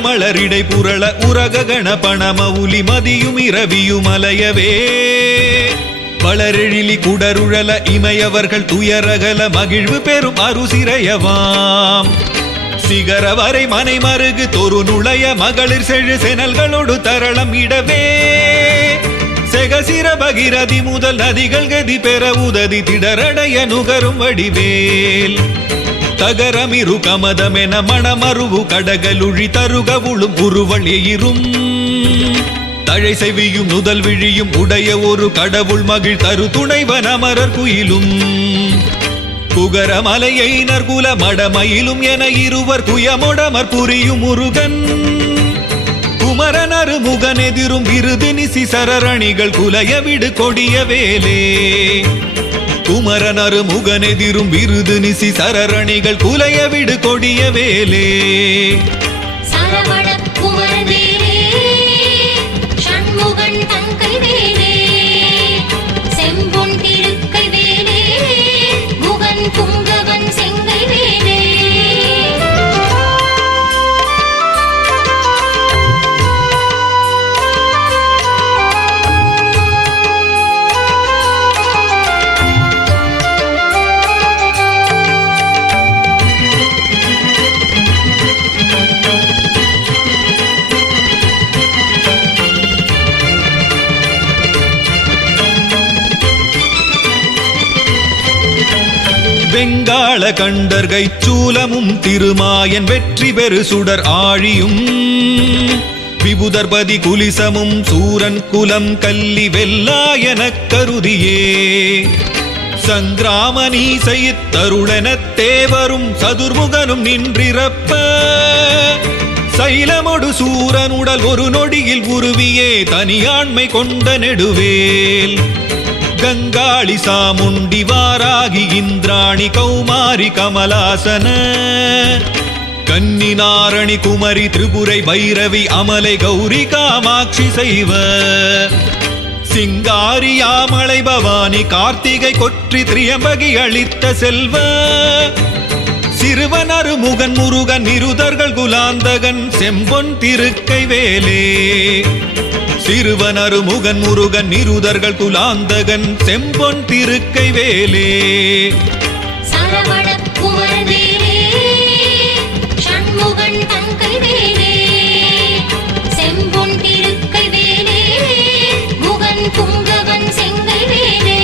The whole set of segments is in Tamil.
மலரிடை புரள உரக கணபணம உலி மதியும் இரவியும் அலையவே வளரெழிலி குடருழல இமையவர்கள் துயரகல மகிழ்வு பெறும் அருசிறையவாம் சிகர வரை மனை மருகு தொரு நுழைய மகளிர் செழு செனல்களோடு தரளம் இடவே செகசிர பகிரதி முதல் நதிகள் கதி பெற உததி திடரடைய நுகரும் வடிவேல் தகரமிரு கமதமென மணமருவு கடகலுழி தருகவுளும் உருவழியிரும் தழை செவியும் நுதல் விழியும் உடைய ஒரு கடவுள் மகிழ் தரு துணைவன் அமரர் குயிலும் குகர மலையை நற்குல மடமயிலும் என இருவர் குயமொடமர் புரியும் முருகன் குமரனரு முகனெதிரும் விருது நிசி சரரணிகள் குலைய விடு கொடிய வேலே குமரனரு முகனெதிரும் விருது நிசி சரரணிகள் குலைய விடு கொடிய வேலே சரவண குமரவேலே சண்முகன் தங்கை வேலே செம்பொன் திருக்கை வேலே முகன் புங்கவன் செங்கை வேலே வெங்காள கண்டர்கை சூலமும் திருமாயன் வெற்றி பெரு சுடர் ஆழியும் விபுதர்பதி குலிசமும் சூரன் குலம் கல்லி வெல்லாயனக் கருதியே சங்கிராமணி செய்தருளெனத் தேவரும் சதுர்முகனும் நின்றிரப்ப சைலமொடு சூரனுடல் ஒரு நொடியில் உருவியே தனியாண்மை கொண்ட நெடுவேல் கங்காளி சாமுண்டி வாராகி இந்திராணி கௌமாரி கமலாசன கன்னி நாரணி குமரி திரிபுரை பைரவி அமலை கௌரி காமாட்சி செய்வ சிங்காரி யாமலை பவானி கார்த்திகை கொற்றி திரியம்பகி அளித்த செல்வ சிறுவனரு முகன் முருகன் நிருதர்கள் குலாந்தகன் செம்பொன் திருக்கை வேலே சிறுவனரு முகன் முருகன் நிருதர்கள் குலாந்தகன் செம்பொன் திருக்கை வேலே சரவண குமரவேலே சண்முகன் தங்கை வேலே செம்பொன் திருக்கை வேலே முகன் புங்கவன் செங்கை வேலே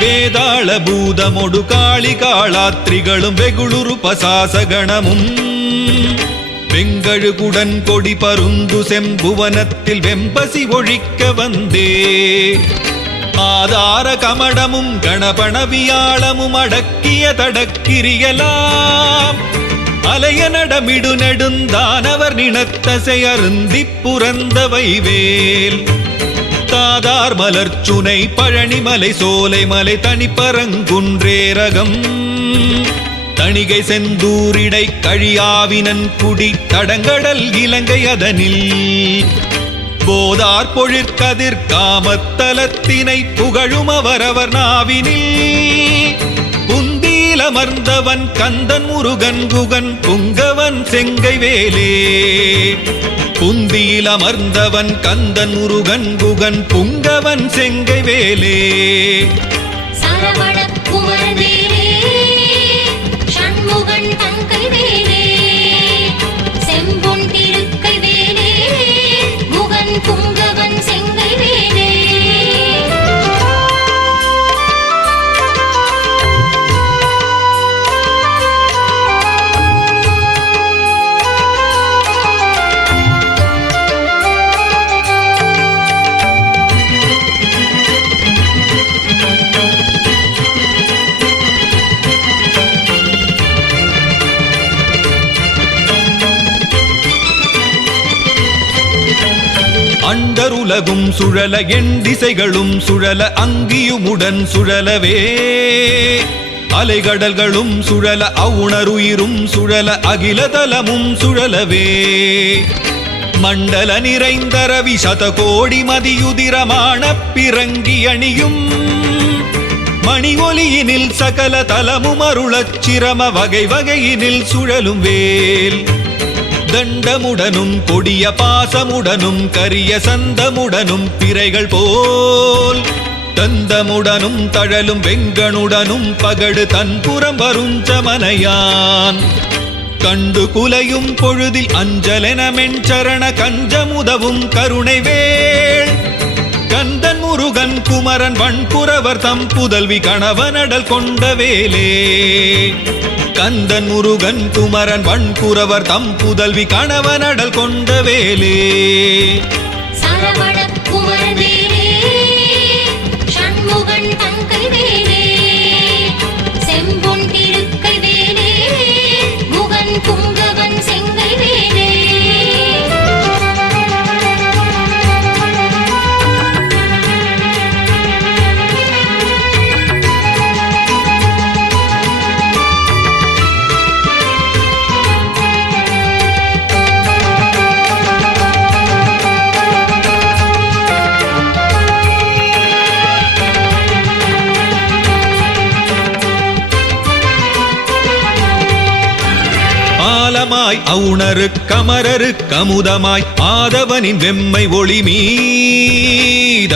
வேதாள பூதமொடு காளி காளாத்ரிகளும் வெகுளுரு பசாசகணமும் வெங்கழுகுடன் கொடி பருந்து செம்புவனத்தில் வெம்பசி ஒழிக்க வந்தே ஆதார கமடமும் கணபணவியாளமும் அடக்கிய தடக்கிரியலாம் அலைய நடமிடு நெடுந்தானவர் நினத்தசை அருந்தி புரந்தவை வேல் தாதார் மலர்ச்சுனை பழனிமலை சோலை மலை தனிப்பரங்குன்றேரகம் தணிகை செந்தூரிடை கழியாவினன் குடி தடங்கடல் இலங்கை அதனில் போதார் பொழிற்கதிர் காமத்தலத்தினை புகழும் அவரவர் நாவினில் புந்தியில் அமர்ந்தவன் கந்தன் முருகன் குகன் புங்கவன் செங்கை வேலே புந்தியில் அமர்ந்தவன் கந்தன் முருகன் குகன் புங்கவன் செங்கை வேலே சரவண குமரவேலே சண்முகன் தங்கை வேலே செம்பொன் திருக்கை வேலே முகன் புங்கவன் செங்கை வேலே ஐந்தருலகும் சுழல எண் திசைகளும் சுழல அங்கியுமுடன் சுழலவே அலைகடல்களும் சுழல அவுணருயிரும் சுழல அகிலதலமும் சுழலவே மண்டல நிறைந்தரவி சதகோடி மதியுதிரமான பிறங்கி அணியும் மணி ஒலியினில் சகல தலமும் அருளச் சிரம வகை வகையினில் சுழலும் வேல் தண்டமுடனும் கொடிய பாசமுடனும் கரிய சந்தமுடனும் பிறைகள் போல் தந்தமுடனும் தழலும் வெங்கனுடனும் பகடு தன்புறம் வருஞ்சமனையான் கண்டு குலையும் பொழுதில் அஞ்சலென மென்சரண கஞ்சமுதவும் கருணை வேள் கந்தன் முருகன் குமரன் வண்புறவர் தம் புதல்வி கணவனடல் கொண்ட வேலே கந்தன் முருகன் குமரன் வண்புறவர் தம் புதல்வி கணவனடல் கொண்ட வேலே சரவண குமரன் வேலே சண்முகன் தங்கை வேலே செம்பொன் திருக்கை வேலே முகன் புங்கவன் செங்கை வேலே ஆலமாய் அவுணரு கமரரு கமுதமாய் ஆதவனின் வெம்மை ஒளி மீதரியதவ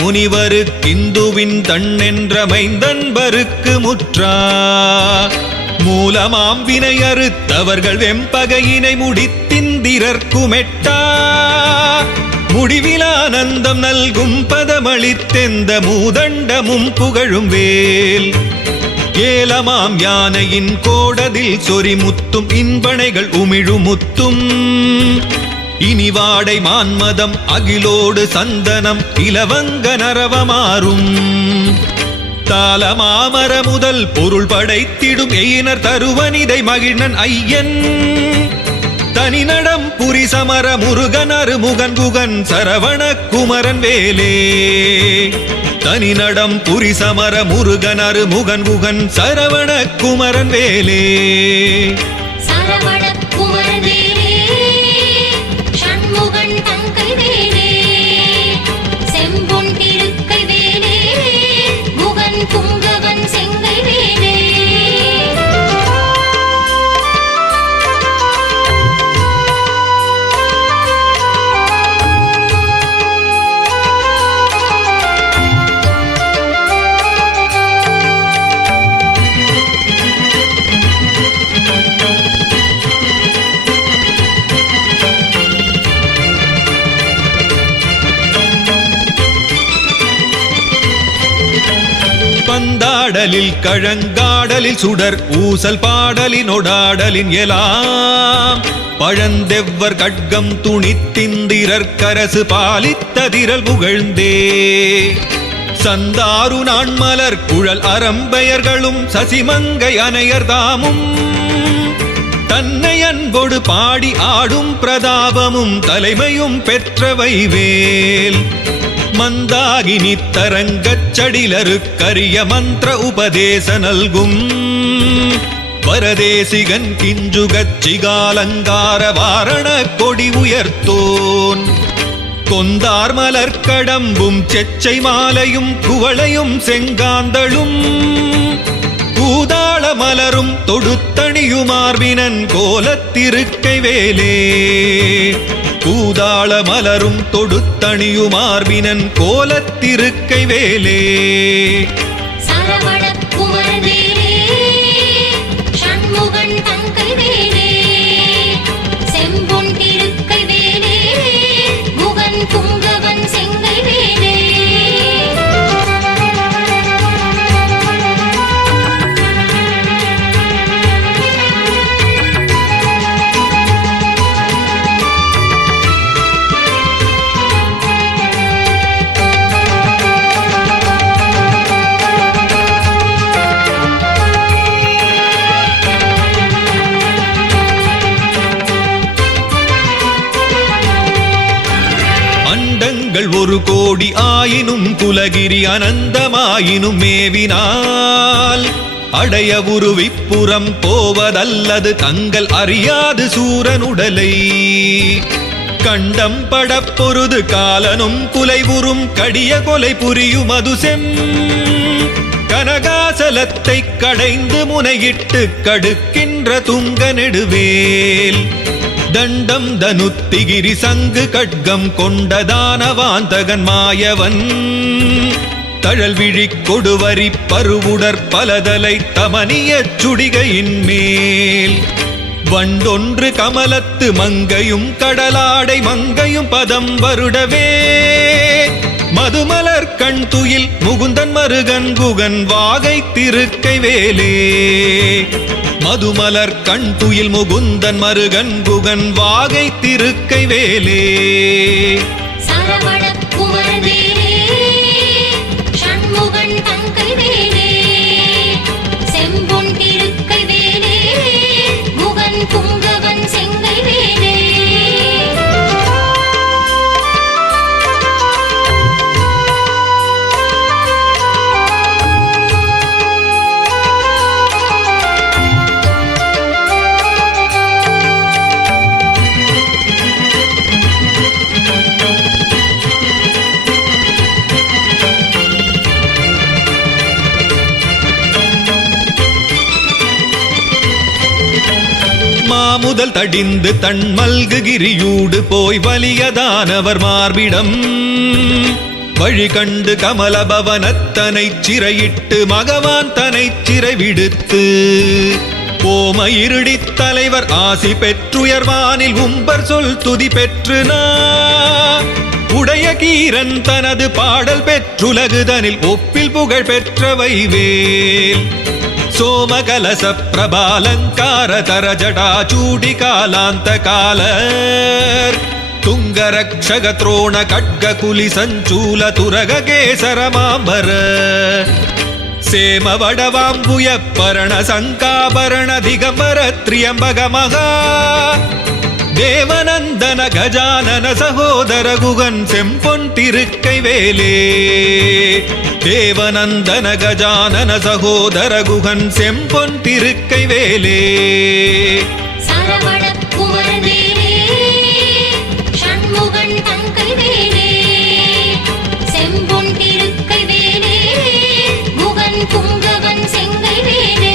முனிவரு கிந்துவின் தன்னென்ற மைந்தன்பருக்கு முற்றா மூலமாம் வினையறுத்தவர்கள் வெம்பகையினை முடித்திந்திரர்க்குமெட்டா முடிவிலானந்தம் நல்கும் பதமளித்தெந்த மூதண்டமும் புகழும் வேல் ஏலமாம் யானையின் கோடதில் சொரிமுத்தும் இன்பனைகள் உமிழுமுத்தும் இனிவாடை மான்மதம் அகிலோடு சந்தனம் இலவங்க நரவமாறும் தாளமாமர முதல் பொருள் படைத்திடும் எயினர் தருவனிதை மகிழ்நன் ஐயன் தனிநடம் புரி சமர முருகன் அருமுகன் குகன் சரவண குமரன் வேலே தனிநடம் புரி சமர முருகன் அருமுகன் குகன் சரவண குமரன் வேலே சரவண குமரன் வேலே சண்முகன் தங்கை வேலே செம்பொன் திருக்கை வேலே முகன் புங்கவன் செங்கை வேலே பந்தாடலில் கழங்காடலில் சுடர் ஊசல் பாடலினொடாடலின் எலாம் பழந்தெவ்வர் கட்கம் துணித்திந்திரர் கரசு பாலித்ததிரல் புகழ்ந்தே சந்தாரு நான்மலர் குழல் அறம்பெயர்களும் சசிமங்கை அனையர் தாமும் தன்னை அன்பொடு பாடி ஆடும் பிரதாபமும் தலைமையும் பெற்றவை வேல் மந்தாகினி தரங்கச் சடிலருக்கரிய மந்திர உபதேச நல்கும் வரதேசிகன் கிஞ்சுகச் சிகாலங்கார வாரண கொடி உயர்த்தோன் கொந்தார் மலர் கடம்பும் செச்சை மாலையும் குவளையும் செங்காந்தளும் கூதாள மலரும் தொடுத்தணியுமார்வினன் கோலத்திருக்கை வேலே கூதாள மலரும் தொடுத்தணியுமார்வினன் கோலத்திருக்கை வேலே சரவண குமரன் வேலே சண்முகன் தங்கை வேலே செம்பொன் திருக்கை வேலே முகன் புங்கவன் செங்கை வேலே ஒரு கோடி ஆயினும் குலகிரி அனந்தமாயினும் மேவினால் அடைய உருவிப்புறம் போவதல்லது தங்கள் அறியாது சூரனுடலை கண்டம் படப்பொருது காலனும் குலைவுறும் கடிய கொலை புரியும் அதுசெம் கனகாசலத்தை கடைந்து முனையிட்டு கடுக்கின்ற துங்க நெடுவேல் தண்டம் தனுத்திகிரி சங்கு கட்கம் கொண்டதானவாந்தகன் மாயவன் தழல் விழி கொடுவரி பருவுடற் பலதலை தமனிய சுடிகையின் மேல் வண்டொன்று கமலத்து மங்கையும் கடலாடை மங்கையும் பதம் வருடவே மதுமலர் கண் துயில் முகுந்தன் மருகன் குகன் வாகை திருக்கை வேலே மதுமலர் கண் துயில் முகுந்தன் மருகன் குகன் வாகை திருக்கை வேலே சரவண குமரவேலே ஷண்முகன் தங்கை வேலே செம்பொன் திருக்கை வேலே குகன் புங்கவன் செங்கை வேலே முதல் தடிந்து தன் மல்குகிரியூடு போய் வலியதானவர் மார்பிடம் வழி கண்டு கமலபவனத்தனை சிறையிட்டு மகவான் தனை சிறை விடுத்து போம இருடித் தலைவர் ஆசி பெற்றுயர்வானில் உம்பர் சொல் துதி பெற்று உடைய கீரன் தனது பாடல் பெற்றுலகுதனில் ஒப்பில் புகழ் பெற்றவை வேல் சோமகலச பிரபாலங்கார தர ஜடா சூடி காலாந்த காலர் துங்கரக்ஷக துரோண கட்க குலி சஞ்சூல துரக கேசரமாம்பர சேம வடவாம்புய பரண சங்காபரண திகம்பர திரியம்பக மகா தேவநந்தன கஜானன சகோதர குகன் செம்பொன் திருக்கை வேலே தேவநந்தன கஜானன சகோதர குகன் செம்பொன் திருக்கை வேலே சரவண குமரவேலே ஷண்முகன் தங்கை வேலே செம்பொன் திருக்கை வேலே குகன் புங்கவன் செங்கை வேலே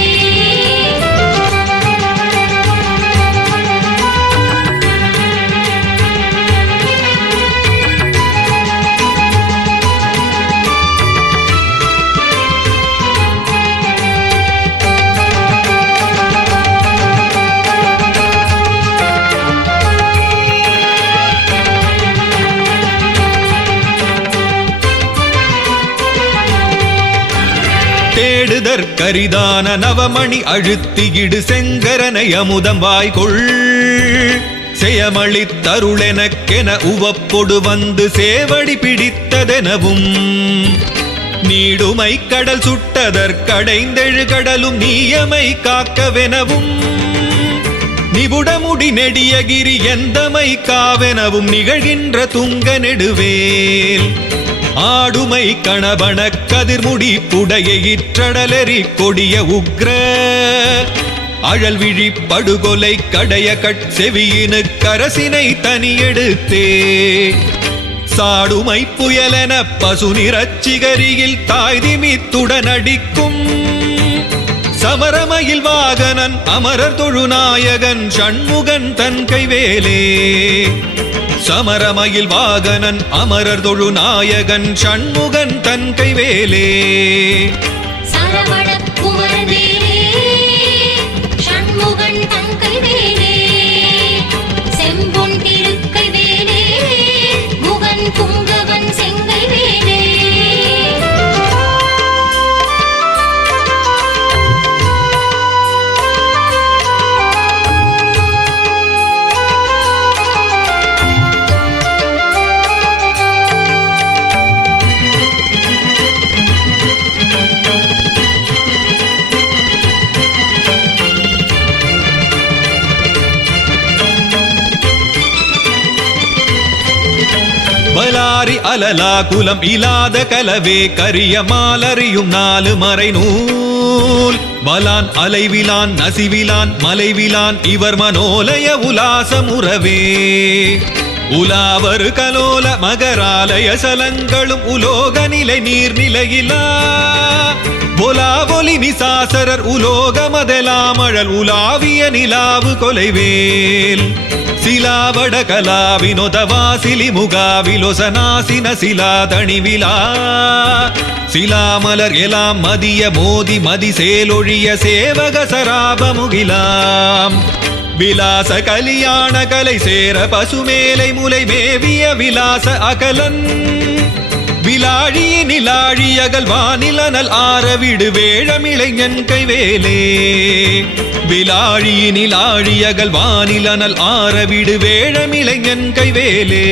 தேடுதற்கரிதான நவமணி அழுத்தியிடு செங்கரனை அமுதம் வாய்கொள் செயமளித்தருளெனக்கென உவப்பொடு வந்து சேவடி பிடித்ததெனவும் நீடுமை கடல் சுட்டதற்கடைந்தெழு கடலும் நீயமை காக்கவெனவும் நிபுடமுடி நெடியகிரி எந்தமை காவெனவும் நிகழ்கின்ற துங்க நெடுவேல் ஆடுமை கணபன கதிர்முடி புடைய இற்றடலெறி கொடிய உக்ர அழல் விழி படுகொலை கடைய கட்செவியினு கரசினை தனியெடுத்தே சாடுமை புயலென பசு நிறச்சிகரியில் தாய்திமித்துடன் அடிக்கும் சமரமயில் வாகனன் அமரர் தொழுநாயகன் ஷண்முகன் தன் கைவேலே சமரமயில் வாகனன் அமரர் தொழுநாயகன் ஷண்முகன் தன் கைவேலே சரவண குமரவேலே ஷண்முகன் தங்கை வேலே செம்பொன் திருக்கை வேலே குகன் புங்கவன் செங்கை வேலே அலலா குலம் இலாத கலவே கரிய மாலறியும் 4 மறைநூல் வலான் அலைவிலான் நசிவிலான் மலைவிலான் இவர் மனோலய உலாசமுறவே உலாவரு கலோல மகராலய சலங்களும் உலோக நிலை நீர்நிலையிலா ஒலி நிசாசரர் உலோக மதலாமழல் உலாவிய நிலாவு கொலைவேல் சிலாவட கலா வினோதவாசிலி முகாவிலொசனாசின சிலா தணிவிலா சிலாமலர் எலாம் மதிய மோதி மதி சேலொழிய சேவக சராபமுகிலாம் விலாச கலியாண கலை சேர பசுமேலை முலை மேவிய விலாச அகலன் விலாழி நிலாழி அகல்வானிலனல் ஆரவிடு வேழமிளைஞன் கைவேலே விலாழி நிலாழி அகல்வானிலனல் ஆரவிடு வேழமிளைஞன் கைவேலே